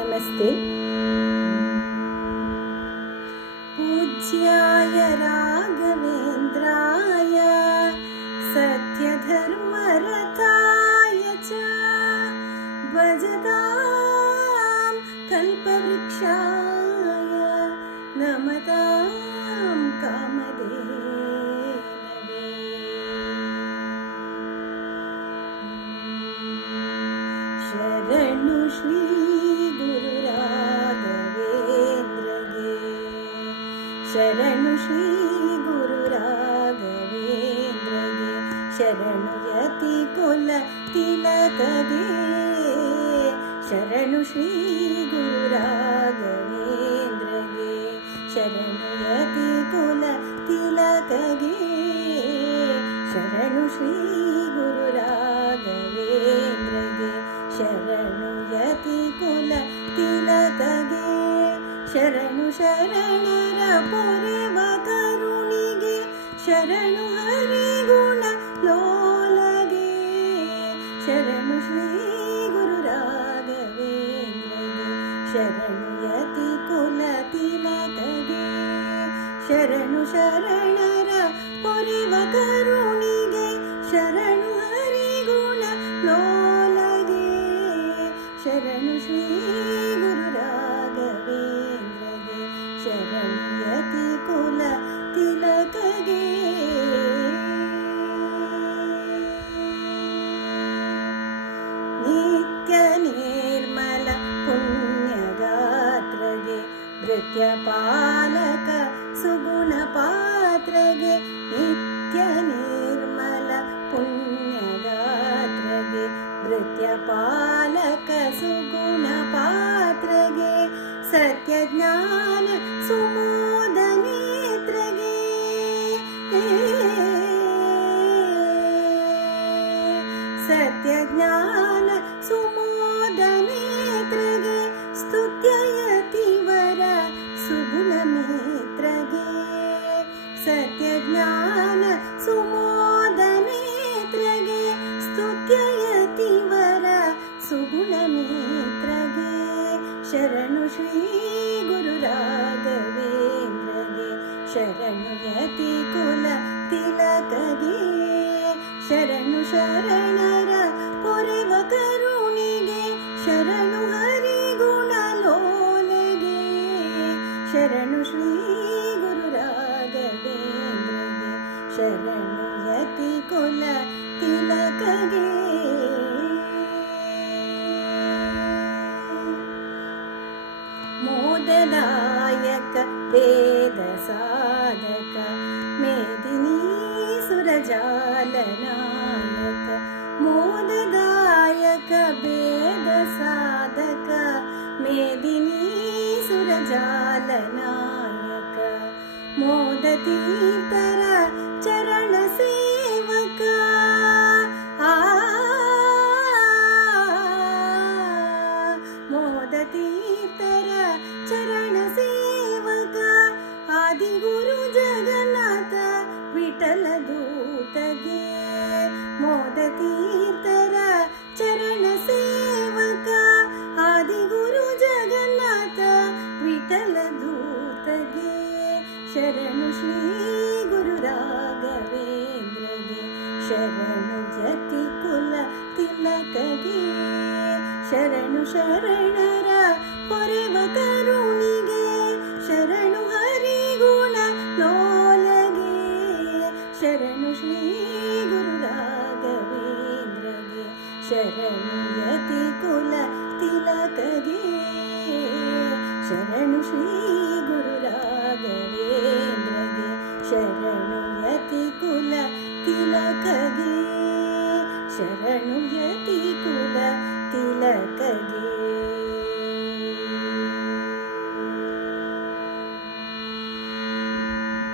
नमस्ते। पूज्याय राघवेन्द्राय सत्यधर्मरताय च भजतां कल्पवृक्षाय नमतां कामदेवये शरणु श्री शरणश्री गुरुराघवेन्द्रगे शरणयति खोल तिलक गे शरणश्री गुरुराघवेन्द्रगे शरणयति कोल तिलक गे शरणश्री गुरुराघवेन्द्रगे शरणति कुल तिलक ಶರಣು ಶರಣರ ಪೊರೆವ ಕರುಣಿಗೆ ಶರಣು ಹರಿಗುಣ ಲೋಲಗೆ ಶರಣು ಶ್ರೀ ಗುರುರಾಘವೇಂದ್ರಗೆ ಶರಣು ಯತಿ ಕುಲ ತಿಲಕಗೆ ಶರಣು ಶರಣರ ಪೊರೆವ ಕರುಣಿಗೆ ಶರಣು ಹರಿಗುಣ ಲೋಲಗೆ ಶರಣು ಶ್ರೀ नित्यपालक सुगुणपात्रगे नित्यनिर्मल पुण्यगात्रगे नृत्यपालक सुगुणपात्रगे सत्यज्ञान सुमोदनेत्रगे सत्यज्ञान ಶರಣು ಶ್ರೀ ಗುರು ರಾಘವೇಂದ್ರಗೆ ಶರಣು ಯತಿ ಕುಲ ತಿಲಕಗೆ ಶರಣು ಶರಣರ ಪೊರೆವ ಕರುಣಿಗೆ ಶರಣು ಹರಿಗುಣ ಲೋಲಗೆ ಶರಣು ಶ್ರೀ ಗುರು ರಾಘವೇಂದ್ರಗೆ मोददायक वेद साधक मेदिनी सुरजालनायक मोददायक वेद साधक मेदिनी सुरजालनायक मोदतीतर चरण ಶರಣು ಜತಿ ಕುಲ ತಿಲಕಗೆ. ಶರಣು ಶರಣರ ಪೊರೆವ ಕರುಣಿಗೆ. ಶರಣು ಹರಿಗುಣ ಲೋಲಗೆ. ಶರಣು ಶ್ರೀ ಗುರು ರಾಘವೇಂದ್ರಗೆ. ಶರಣು ಜತಿ ಕುಲ ತಿಲಕಗೆ. ಶರಣು ಶ್ರೀ ಗುರು சரணுயதீ